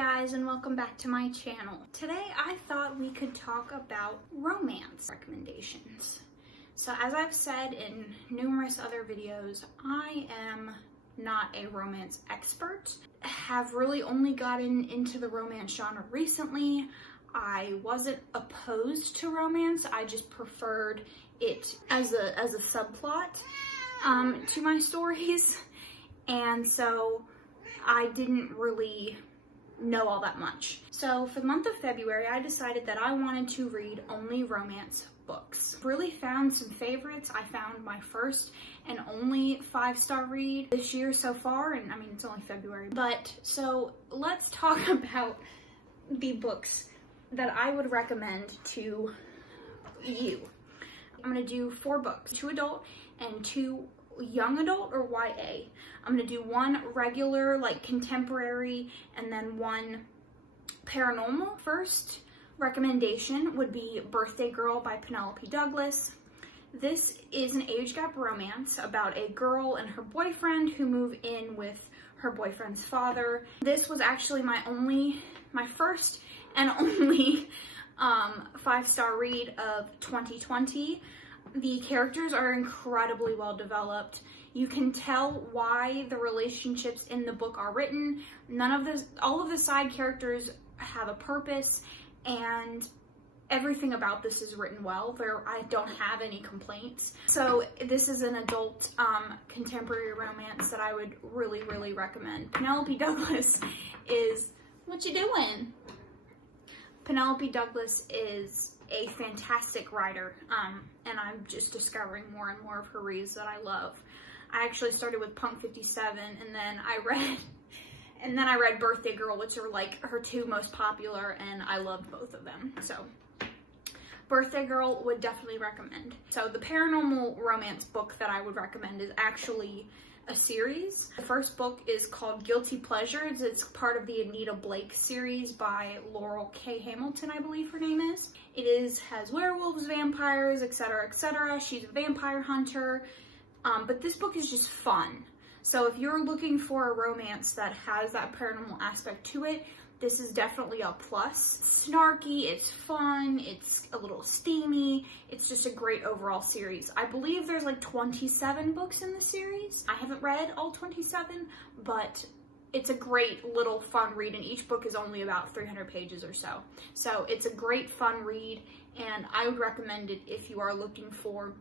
guys, and welcome back to my channel. Today I thought we could talk about romance recommendations. So as I've said in numerous other videos, I am not a romance expert. Have really only gotten into the romance genre recently. I wasn't opposed to romance, I just preferred it as a subplot to my stories, and so I didn't really know all that much. So for the month of February, I decided that I wanted to read only romance books. Really found some favorites. I found my first and only 5-star read this year so far, and I mean, it's only February. But so let's talk about the books that I would recommend to you. I'm gonna do 4 books, 2 adult and 2 young adult or YA. I'm gonna do 1 regular, like contemporary, and then 1 paranormal. First recommendation would be Birthday Girl by Penelope Douglas. This is an age gap romance about a girl and her boyfriend who move in with her boyfriend's father. This was actually my first and only 5-star read of 2020. The characters are incredibly well developed. You can tell why the relationships in the book are written. All of the side characters have a purpose, and everything about this is written well. I don't have any complaints. So this is an adult contemporary romance that I would really, really recommend. Penelope Douglas is, what you doing? Penelope Douglas is a fantastic writer, and I'm just discovering more and more of her reads that I love. I actually started with Punk 57, and then I read Birthday Girl, which are like her 2 most popular, and I loved both of them. So Birthday Girl would definitely recommend. So the paranormal romance book that I would recommend is actually a series. The first book is called Guilty Pleasures. It's part of the Anita Blake series by Laurel K. Hamilton, I believe her name is. It has werewolves, vampires, etc., etc. She's a vampire hunter, but this book is just fun. So if you're looking for a romance that has that paranormal aspect to it, this is definitely a plus. It's snarky, it's fun, it's a little steamy, it's just a great overall series. I believe there's like 27 books in the series. I haven't read all 27, but it's a great little fun read, and each book is only about 300 pages or so. So it's a great fun read, and I would recommend it if you are looking for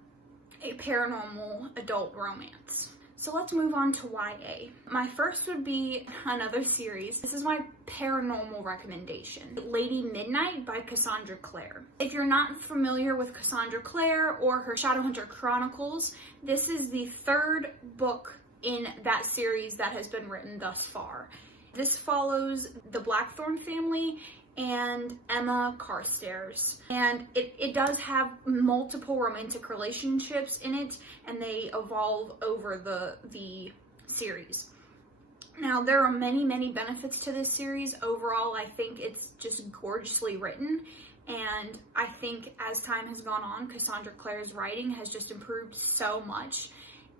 a paranormal adult romance. So let's move on to YA. My first would be another series. This is my paranormal recommendation, Lady Midnight by Cassandra Clare. If you're not familiar with Cassandra Clare or her Shadowhunter Chronicles, this is the 3rd book in that series that has been written thus far. This follows the Blackthorn family and Emma Carstairs, and it does have multiple romantic relationships in it, and they evolve over the series. Now, there are many benefits to this series. Overall, I think it's just gorgeously written, and I think as time has gone on, Cassandra Clare's writing has just improved so much,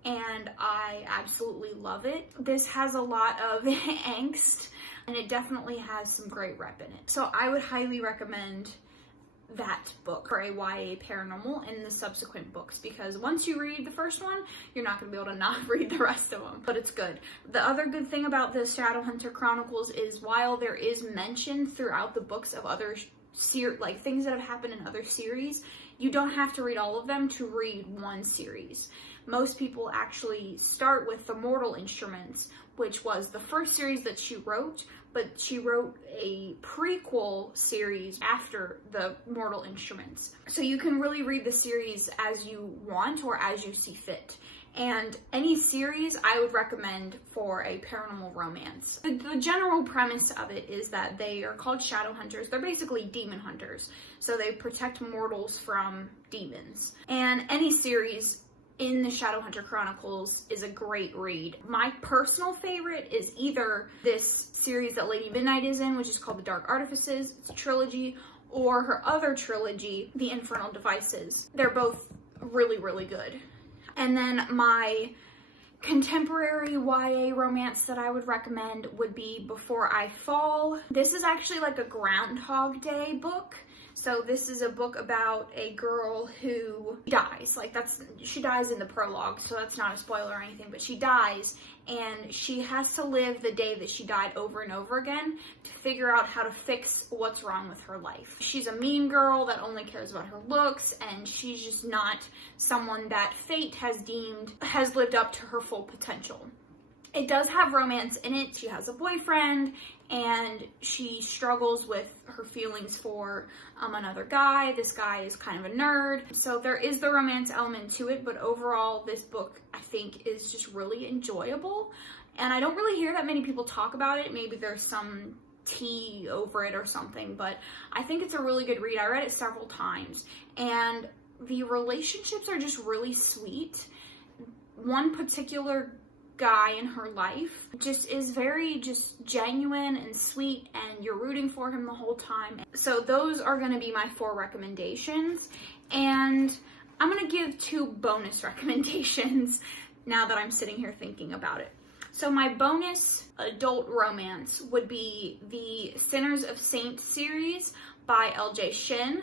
and I absolutely love it. This has a lot of angst, and it definitely has some great rep in it. So I would highly recommend that book for a YA paranormal and the subsequent books, because once you read the first one, you're not going to be able to not read the rest of them, but it's good. The other good thing about the Shadowhunter Chronicles is while there is mention throughout the books of other like things that have happened in other series, you don't have to read all of them to read one series. Most people actually start with The Mortal Instruments, which was the first series that she wrote, but she wrote a prequel series after The Mortal Instruments. So you can really read the series as you want or as you see fit. And any series I would recommend for a paranormal romance. The general premise of it is that they are called shadow hunters. They're basically demon hunters. So they protect mortals from demons. And any series in the Shadowhunter Chronicles is a great read. My personal favorite is either this series that Lady Midnight is in, which is called The Dark Artifices, it's a trilogy, or her other trilogy, The Infernal Devices. They're both really, really good. And then my contemporary YA romance that I would recommend would be Before I Fall. This is actually like a Groundhog Day book. So this is a book about a girl who dies. Like she dies in the prologue, so that's not a spoiler or anything, but she dies and she has to live the day that she died over and over again to figure out how to fix what's wrong with her life. She's a mean girl that only cares about her looks, and she's just not someone that fate has deemed has lived up to her full potential. It does have romance in it. She has a boyfriend and she struggles with her feelings for another guy. This guy is kind of a nerd. So there is the romance element to it, but overall this book I think is just really enjoyable. And I don't really hear that many people talk about it. Maybe there's some tea over it or something, but I think it's a really good read. I read it several times and the relationships are just really sweet. One particular guy in her life just is very just genuine and sweet, and you're rooting for him the whole time. So those are going to be my 4 recommendations, and I'm going to give 2 bonus recommendations now that I'm sitting here thinking about it. So my bonus adult romance would be the Sinners of Saint series by L.J. Shin.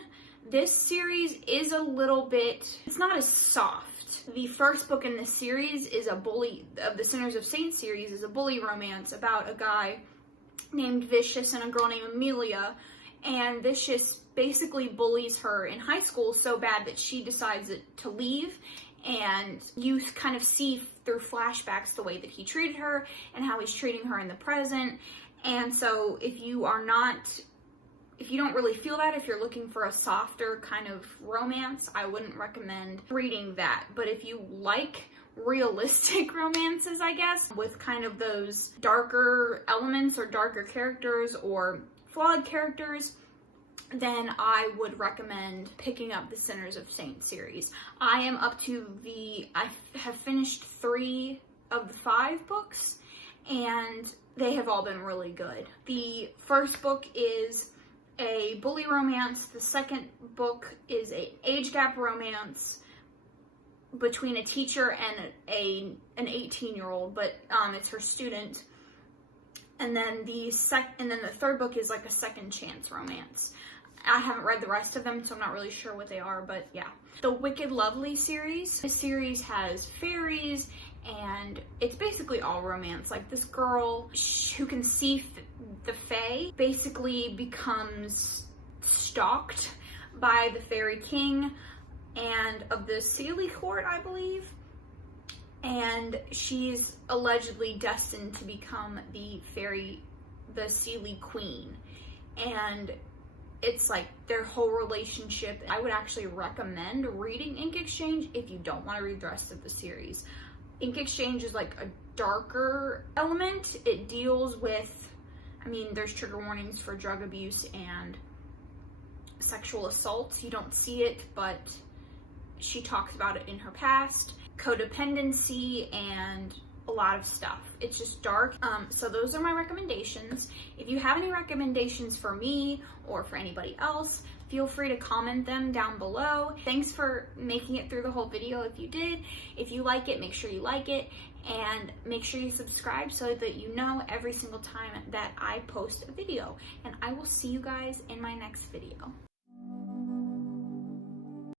This series is a little bit, it's not as soft. The first book in this series is of the Sinners of Saint series is a bully romance about a guy named Vicious and a girl named Amelia. And Vicious basically bullies her in high school so bad that she decides to leave. And you kind of see through flashbacks the way that he treated her and how he's treating her in the present. And so if you don't really feel that, if you're looking for a softer kind of romance, I wouldn't recommend reading that. But if you like realistic romances, I guess, with kind of those darker elements or darker characters or flawed characters, then I would recommend picking up the Sinners of Saint series. I am up to I have finished 3 of the 5 books, and they have all been really good. The first book is a bully romance. The second book is an age gap romance between a teacher and an 18-year-old, but it's her student. And then the third book is like a second chance romance. I haven't read the rest of them, so I'm not really sure what they are, but yeah. The Wicked Lovely series. This series has fairies, and it's basically all romance. Like, this girl who can see the fae basically becomes stalked by the fairy king and of the Seelie court, I believe. And she's allegedly destined to become the Seelie queen. And it's like their whole relationship. I would actually recommend reading Ink Exchange if you don't want to read the rest of the series. Ink Exchange is like a darker element. It deals with, there's trigger warnings for drug abuse and sexual assault. You don't see it, but she talks about it in her past. Codependency and a lot of stuff. It's just dark. So those are my recommendations. If you have any recommendations for me or for anybody else, feel free to comment them down below. Thanks for making it through the whole video if you did. If you like it, make sure you like it, and make sure you subscribe so that you know every single time that I post a video. And I will see you guys in my next video.